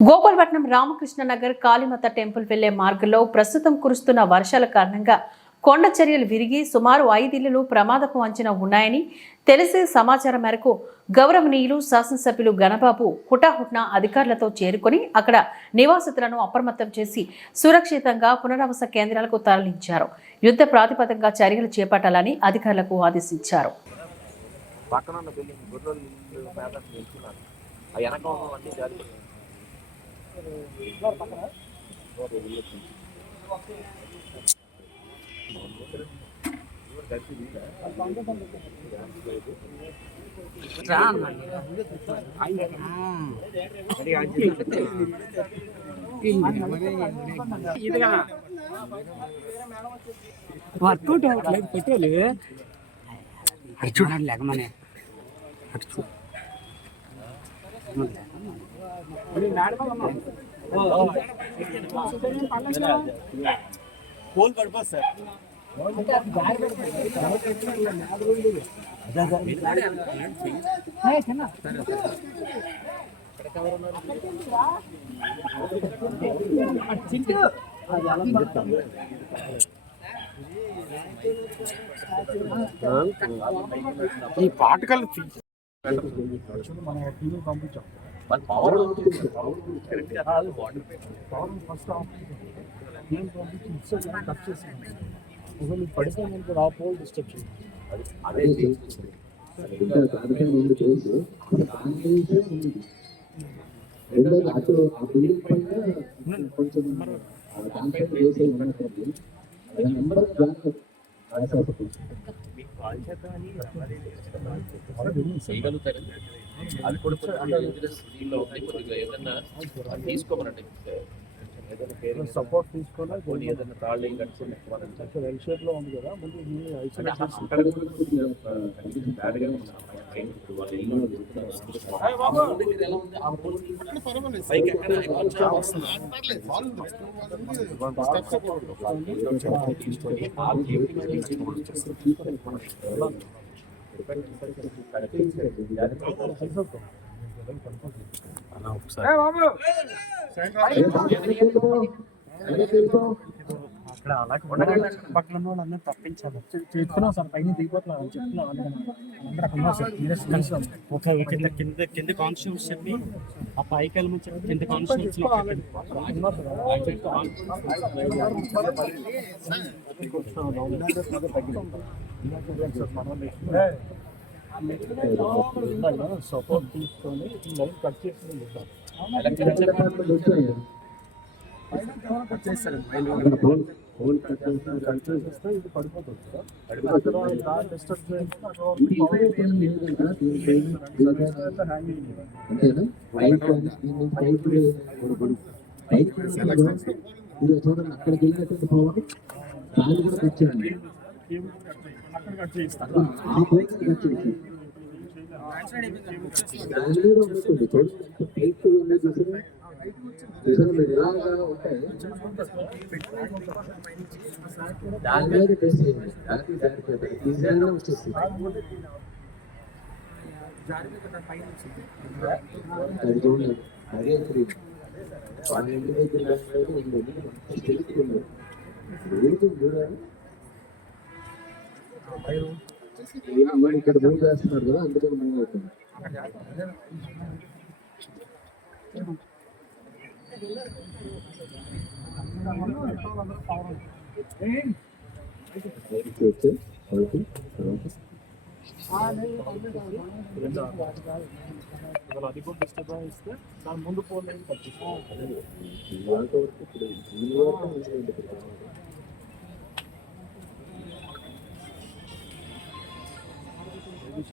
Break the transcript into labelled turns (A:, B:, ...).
A: Gopalapatnam Ramakrishna Nagar Kalimata temple వెళ్ళే మార్గంలో ప్రస్తుతం కురుస్తున్న వర్షాల కారణంగా కొండ చర్యలు విరిగి సుమారు ఐదిళ్ళు ప్రమాదపు అంచనా ఉన్నాయని తెలిసే సమాచారం మేరకు గౌరవనీయులు శాసనసభ్యులు గణబాబు హుటాహుట్న అధికారులతో చేరుకొని అక్కడ నివాసితులను అప్రమత్తం చేసి సురక్షితంగా పునరావాస కేంద్రాలకు తరలించారు. యుద్ధ ప్రాతిపదికగా చర్యలు చేపట్టాలని అధికారులకు ఆదేశించారు.
B: పక్కన ఉన్న బిల్డింగ్ గొర్రెలు ఇల్లు పేదలు
C: అటు చూడండి లేకమనే అటు చూ ఈ పాటకల్
B: మన పవర్ కరెక్ట్ ఫస్ట్ రాదు వాటర్ అదే
D: ఇంకా దానిపైన ఉంది కేసు దానిపైన ఉంది రెండోది అటు ఆ బిల్డింగ్ పైన కొంచెం
B: చేయగలుగుతారు. అది కూడా కొంచెం ఏదన్నా తీసుకోమనండి. ఏదైనా
E: సపోర్ట్ తీసుకోవాలి ఎల్ షేప్లో ఉంది కదా ముందు ఐసోలేట్
B: అక్కడ
C: పక్కన ఉన్న వాళ్ళందరూ తప్పించాలి
E: చెప్తున్నాం సార్ పైన దిగిపోతున్నాం అని చెప్తున్నాం అందరం అందరూ అక్కడ ఉన్నారు సార్ మీరే
C: ఓకే కింద కింద కింద కాన్స్టిట్యూన్స్ చెప్పి ఆ పైకి వెళ్ళమని చెప్పి కింద కాన్స్టిట్యూన్స్
E: సపోర్ట్ తీసుకొని లైన్ కట్ చేసి
D: చూడండి అక్కడికి వెళ్ళినటువంటి పవర్ దాన్ని కూడా ఖర్చు చేయాలి
E: అక్కడ కట్
D: ఆ పైప్ కట్ చేయాలి దాని మీద ఉంటాయి టెస్ట్ చేయండి దానికి జారిపోతుంది ఈజీగా వచ్చేస్తుంది అది చూడండి అదే ఫ్రీ వాళ్ళ ఇంటి దగ్గర ఉంది తెలుస్తుంది తెలుస్తుంది ఇక్కడ మూవ్ చేస్తున్నారు కదా అందుకని మూవ్ అవుతుంది
E: అది కూడా డిస్టర్బ్ ఇస్తే దాని ముందు
D: పోలేదు